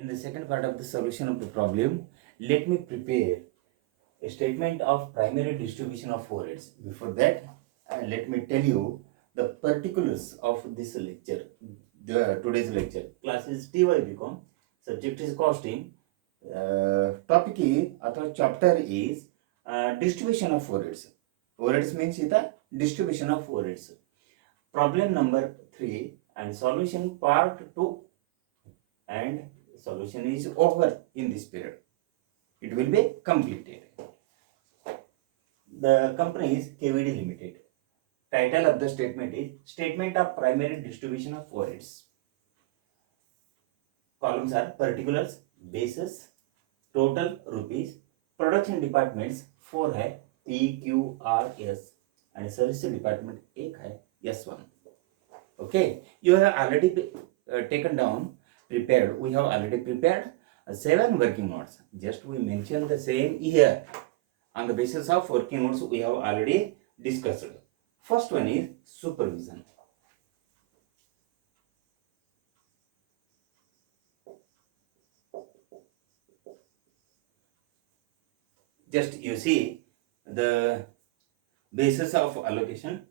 In the second part of the solution of the problem, let me prepare a statement of primary distribution of overheads. Before that, let me tell you the particulars of this lecture, today's lecture. Class is TY subject is costing, topic is or chapter is distribution of overheads. Overheads means the distribution of overheads. Problem number 3 and solution part 2, and solution is over in this period. It will be completed. The company is KVD Limited. Title of the statement is Statement of Primary Distribution of Overheads. Columns are particulars, basis, total rupees, production departments 4 है PQRS and service department 1 है S1. Okay, you have already taken down, prepared. We have already prepared 7 working notes. Just we mention the same here. On the basis of working notes we have already discussed. First one is supervision. Just you see the basis of allocation.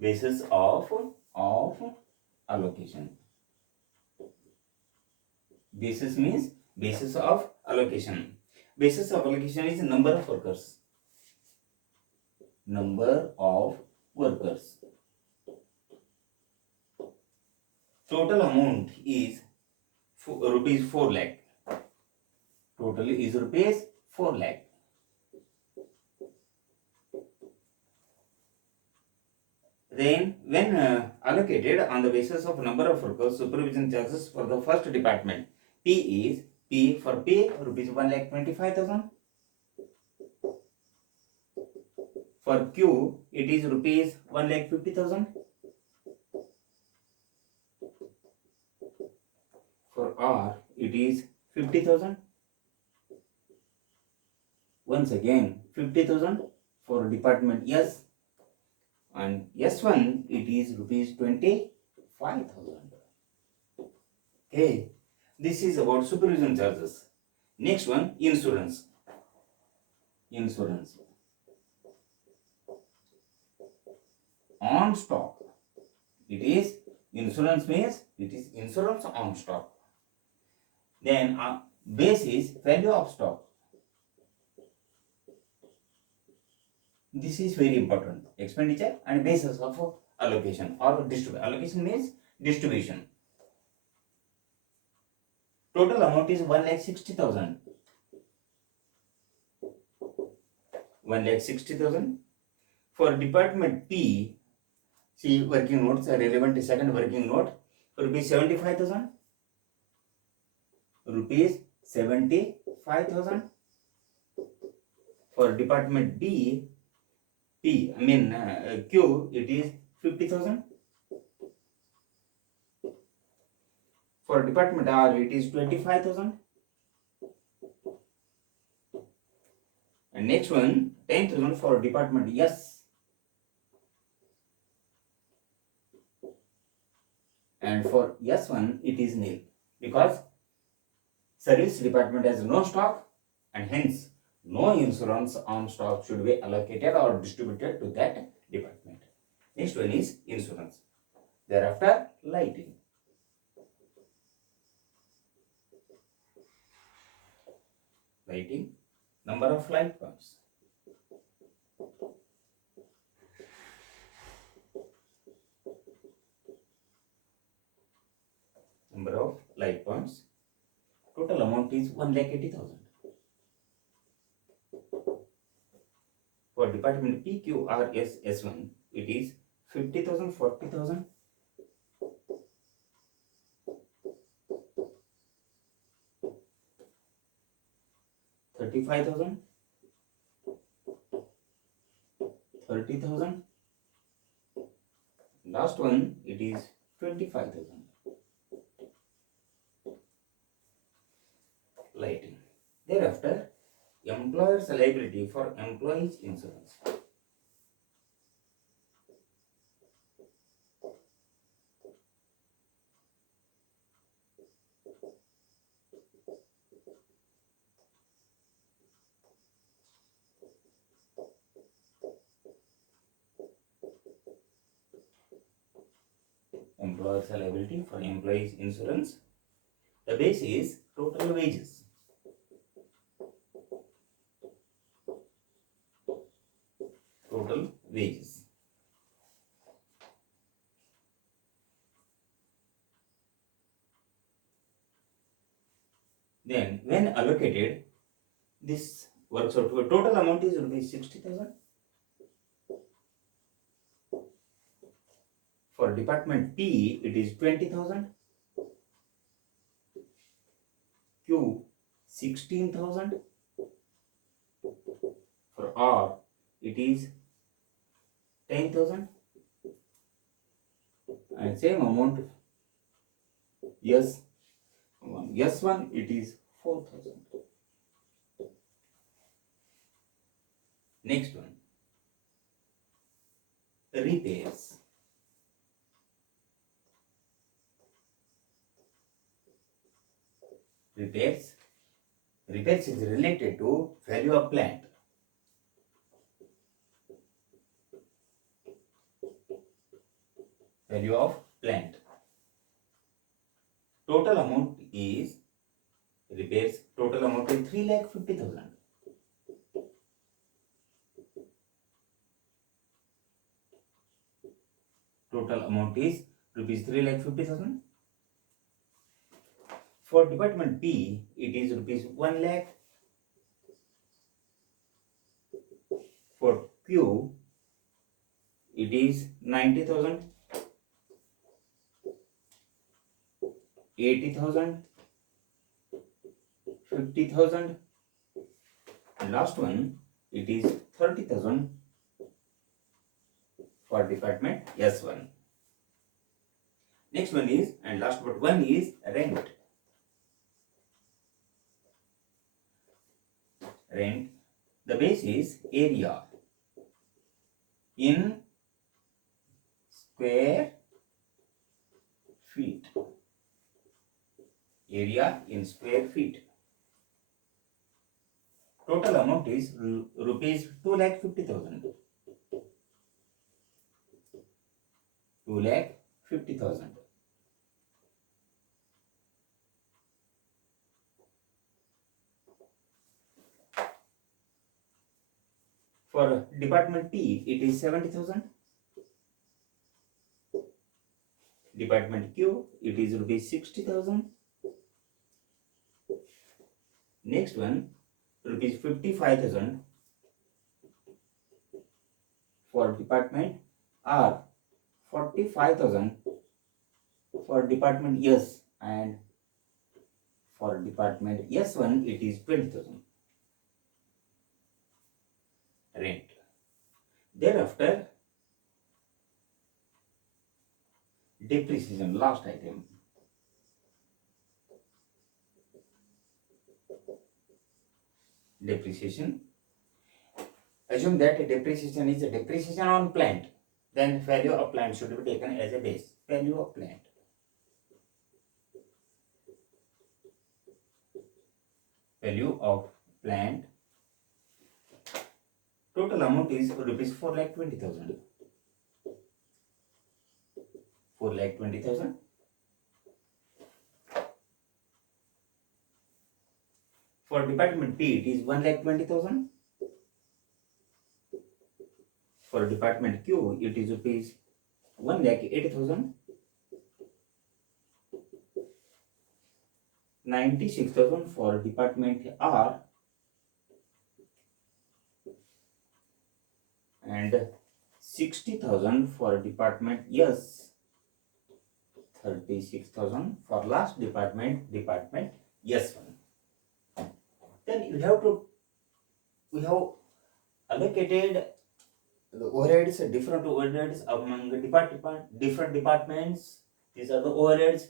Basis of allocation. Basis means basis of allocation. Basis of allocation is number of workers. Number of workers. Total amount is rupees 4 lakh. Total is rupees 4 lakh. Then when allocated on the basis of number of workers, supervision charges for the first department P is P for P rupees 1,25,000. For Q it is rupees 1,50,000. For R it is 50,000. Once again 50,000 for department S, and S1 it is rupees 25,000. Okay, this is about supervision charges. Next one, insurance. Insurance on stock. It is insurance means it is insurance on stock. Then base is value of stock. This is very important. Expenditure and basis of allocation or distribution. Allocation means distribution. Total amount is 1,60,000. 1,60,000. For department P, see working notes are relevant. Second working note, rupees 75,000. Rupees 75,000. For department D, Q, it is 50,000. For department R, it is 25,000. And next one, 10,000 for department S. And for S1, it is nil because service department has no stock, and hence no insurance on stock should be allocated or distributed to that department. Next one is insurance. Thereafter, lighting. Lighting, number of light bulbs. Number of light bulbs. Total amount is 1,80,000. For department PQRS S1, it is 50,000, 40,000. 35,000, 30,000. Last one, it is 25,000. Lighting. Thereafter, employer's liability for employees' insurance. employer's liability for employees insurance. The base is total wages. Total wages. Then when allocated, this works out to a total amount is rupees 60,000. For department P, it is 20,000. Q, 16,000. For R, it is 10,000. And same amount S1 it is 4,000. Next one, repairs. Repairs is related to value of plant. Value of plant. Total amount is repairs. Total amount is 3,50,000. Total amount is rupees 3,50,000. For department P, it is rupees 1 lakh. For Q, it is 90,000, 80,000, 50,000. And last one, it is 30,000 for department S1. Next one is, and last but one is rent. Rent. The base is area in square feet. Area in square feet. Total amount is rupees 2,50,000. 2,50,000. For department P, it is 70,000. Department Q, it is rupees 60,000. Next one, rupees 55,000 for department R, 45,000 for department S, and for department S1 it is 20,000. Rent. Thereafter, depreciation, last item. Depreciation. Assume that depreciation is a depreciation on plant. Then value of plant should be taken as a base. Value of plant. Value of plant. Total amount is rupees 4,20,000. 4,20,000. For department P, it is 1,20,000. For department Q, it is rupees 1,80,000. 96,000 for department R, and 60,000 for department S. 36,000 for last department S1. Then we have allocated the overheads, different overheads among the different departments. These are the overheads.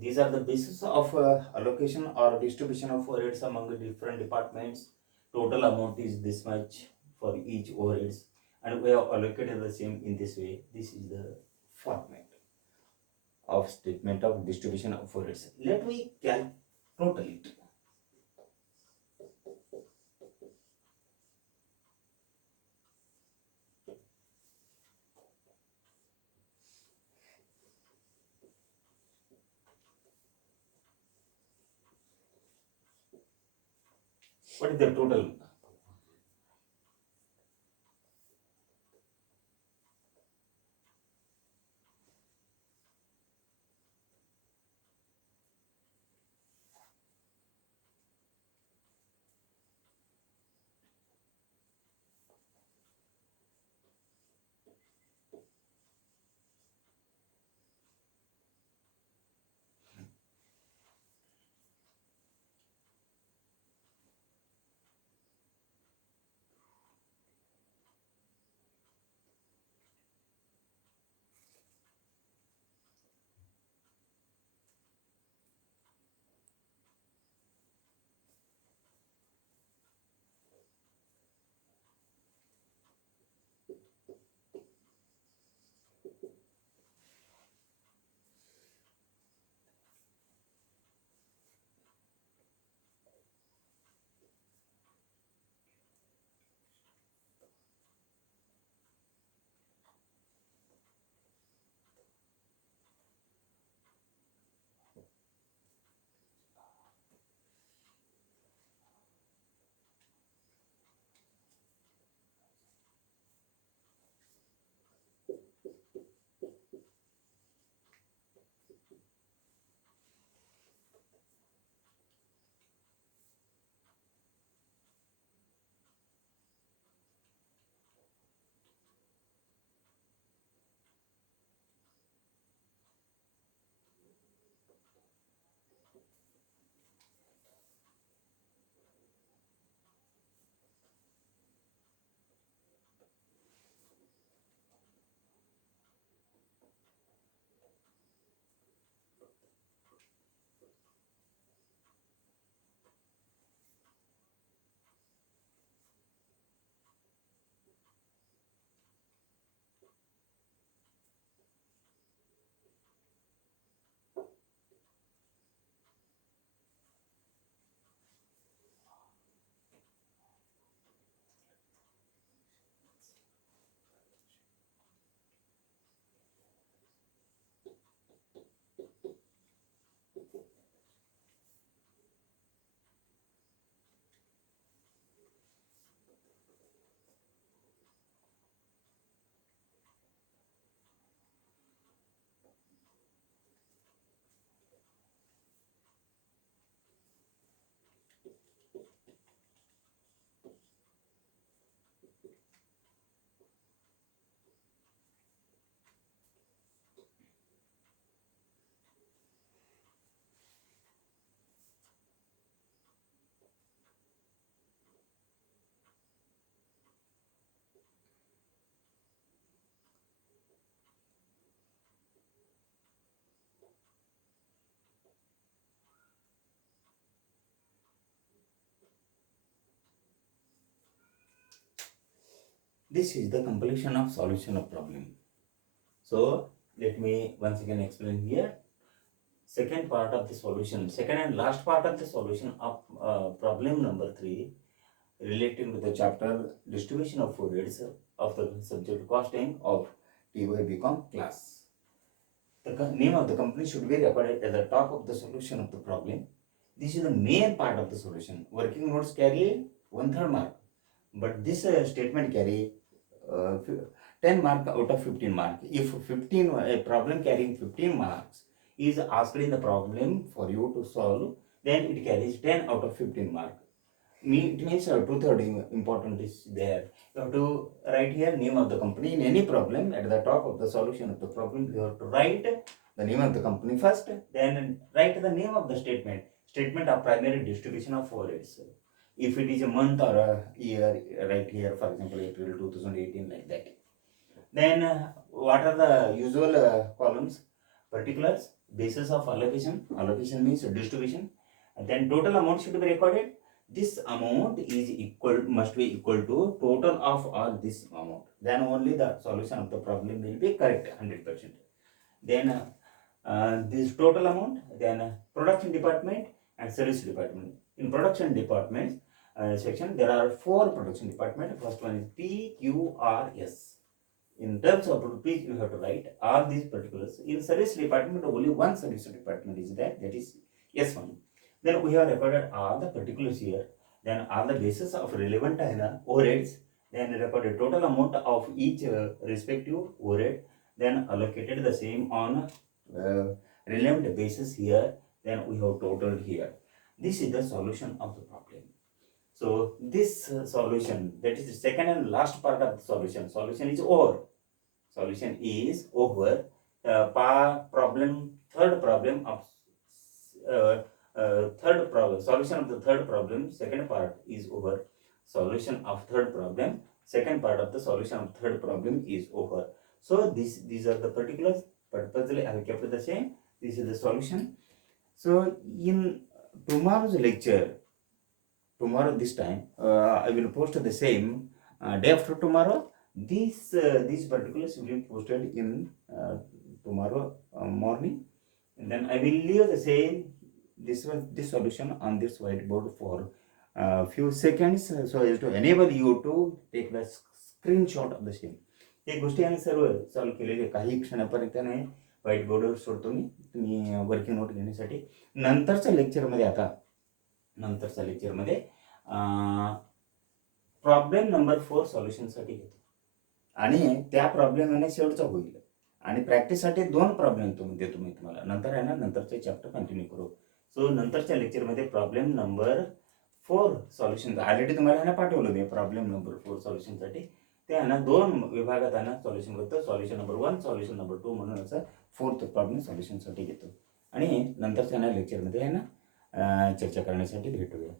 These are the basis of allocation or distribution of overheads among the different departments. Total amount is this much for each overheads, and we have allocated the same in this way. This is the format of statement of distribution of overheads. Let me total it. What is the total? This is the completion of solution of problem. So let me once again explain here. Second part of the solution, second and last part of the solution of problem number 3, relating to the chapter distribution of fluids of the subject costing of TY class. The name of the company should be recorded at the top of the solution of the problem. This is the main part of the solution. Working notes carry 1/3 mark, but this statement carry 10 mark out of 15 mark. If a problem carrying 15 marks is asked in the problem for you to solve, then it carries 10 out of 15 mark. It means 2/3 important is there. You have to write here name of the company in any problem. At the top of the solution of the problem, you have to write the name of the company first, then write the name of the statement of primary distribution of overheads. If it is a month or a year, write here, for example, April 2018, like that. Then what are the usual columns? Particulars, basis of allocation. Allocation means distribution. And then total amount should be recorded. This amount must be equal to total of all this amount. Then only the solution of the problem will be correct 100%. Then this total amount, then production department and service department. In production department section, there are 4 production department. First one is PQRS. In terms of rupees, you have to write all these particulars. In service department, only one service department is there, that is S1. Then we have recorded all the particulars here. then all the bases of relevant आहे ना overheads, then record a total amount of each respective overhead, then allocated the same on relevant basis here, then we have totaled here. This is the solution of the problem. So this solution, that is the second and last part of the solution. Solution is over. Solution is over. Problem, third problem of solution of the third problem, second part is over. Solution of third problem, second part of the solution of third problem is over. So these are the particulars. Purposely I have kept the same. This is the solution. So in tomorrow's lecture, tomorrow this time, I will post the same. Day after tomorrow, these particulars will be posted in tomorrow morning, and then I will leave the same this solution on this whiteboard for few seconds, so as to enable you to take the screenshot of the same. हे गोष्टी आम्ही सर्व solve केलेले काही क्षणापर्यंत नाही white बोर्डवर सोडतो मी, तुम्ही working note घेण्यासाठी. नंतरच्या लेक्चरमध्ये प्रॉब्लेम नंबर 4 सॉल्युशनसाठी घेतो आणि त्या प्रॉब्लेम आहे शेवटचा होईल. आणि प्रॅक्टिससाठी 2 प्रॉब्लेम देतो मी तुम्हाला. नंतर आहे ना नंतरचे चॅप्टर कंटिन्यू करू. सो नंतरच्या लेक्चरमध्ये प्रॉब्लेम नंबर 4 सॉल्युशन ऑलरेडी तुम्हाला ना पाठवलं मी प्रॉब्लेम नंबर 4 सॉल्युशनसाठी. ते आहे ना 2 विभागात आहे ना सॉल्युशन करतो. सॉल्युशन नंबर 1, सॉल्युशन नंबर 2 म्हणून असं 4th प्रॉब्लेम सॉल्युशनसाठी घेतो. आणि नंतरच्या ना लेक्चरमध्ये आहे ना चर्चा करण्यासाठी भेटूया.